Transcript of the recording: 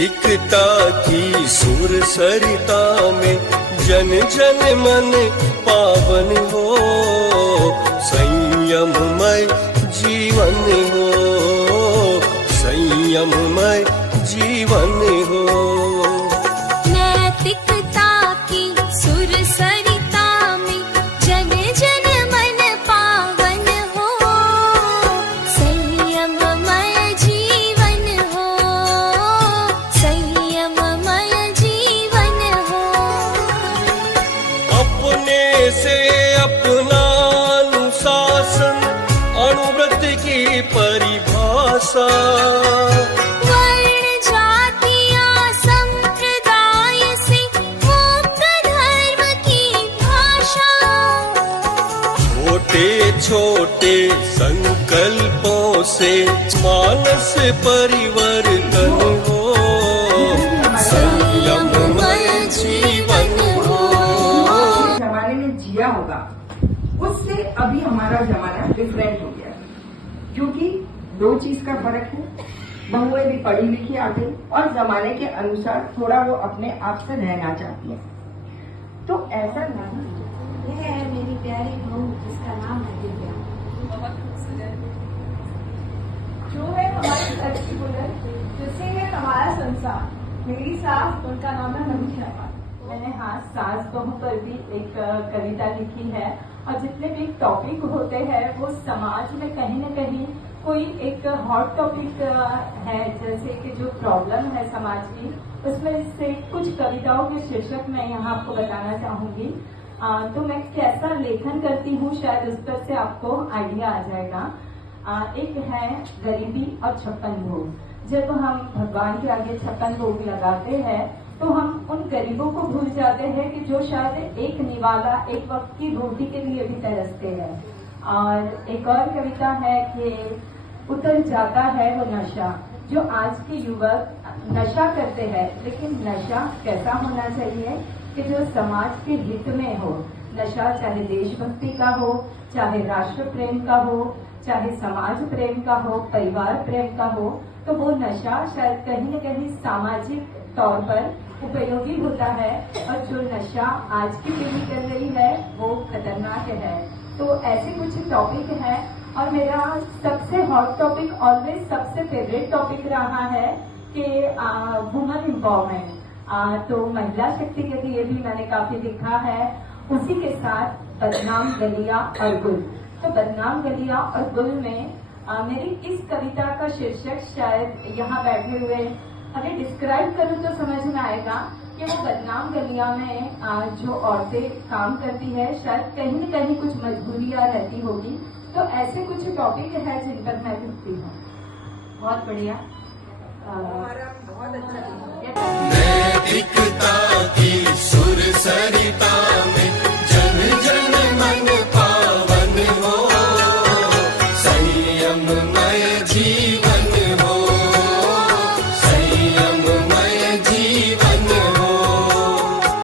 नैतिकता की सुर सरिता में जन जन मन पावन हो, संयममय जीवन हो, संयममय जीवन हो। नैतिकता की सुर सरिता में जन जन मन पावन हो, संयममय जीवन हो, संयममय जीवन हो। अपने से अपना अनुशासन अनुव्रत की परिभाषा, वर्ण जातियां संप्रदाय से मुक्त धर्म की भाषा, छोटे छोटे संकल्पों से मानस परिवर्तन हो, संयममय जीवन हो। जमाने में जिया होगा उससे अभी हमारा जमाना डिफरेंट हो गया है, क्योंकि दो चीज का फर्क है। बहुएं भी पढ़ी लिखी आ गई और जमाने के अनुसार थोड़ा वो अपने आप से रहना चाहती है। तो ऐसा नहीं, यह है मेरी प्यारी बहू, जिसका नाम है दिव्या। बहुत खूबसूरत जो है हमारी धरती बुलंद, जिससे है हमारा संसार। मेरी सास, उनका नाम है मनीषा। मैंने सास बहू पर भी एक कविता लिखी है, और जितने भी टॉपिक होते हैं वो समाज में कहीं न कहीं कोई एक हॉट टॉपिक है, जैसे कि जो प्रॉब्लम है समाज की, उसमें से कुछ कविताओं के शीर्षक मैं यहाँ आपको बताना चाहूंगी। तो मैं कैसा लेखन करती हूँ, शायद उस पर से आपको आइडिया आ जाएगा। एक है गरीबी और 56 भोग। जब हम भगवान के आगे 56 भोग लगाते हैं तो हम उन गरीबों को भूल जाते हैं कि जो शायद एक निवाला, एक वक्त की रोटी के लिए भी तरसते हैं। और एक और कविता है कि उतर जाता है वो नशा। जो आज के युवक नशा करते हैं, लेकिन नशा कैसा होना चाहिए कि जो समाज के हित में हो। नशा चाहे देशभक्ति का हो, चाहे राष्ट्र प्रेम का हो, चाहे समाज प्रेम का हो, परिवार प्रेम का हो, तो वो नशा शायद कहीं न कहीं सामाजिक तौर पर उपयोगी होता है। और जो नशा आज की पीढ़ी कर रही है वो खतरनाक है। तो ऐसे कुछ टॉपिक है, और मेरा सबसे हॉट टॉपिक, ऑलवेज सबसे फेवरेट टॉपिक रहा है कि वुमेन एम्पावरमेंट। तो महिला शक्ति के लिए भी मैंने काफी लिखा है। उसी के साथ बदनाम गलिया और गुल। तो बदनाम गलिया और गुल में मेरी इस कविता का शीर्षक शायद यहाँ बैठे हुए अगर डिस्क्राइब करूँ तो समझ में आएगा कि वो बदनाम गलिया में जो औरतें काम करती है, शायद कहीं न कहीं कुछ मजबूरियां रहती होगी। तो ऐसे कुछ टॉपिक है जिन पर मैं लिखती हूँ। बहुत बढ़िया, हमारा बहुत अच्छा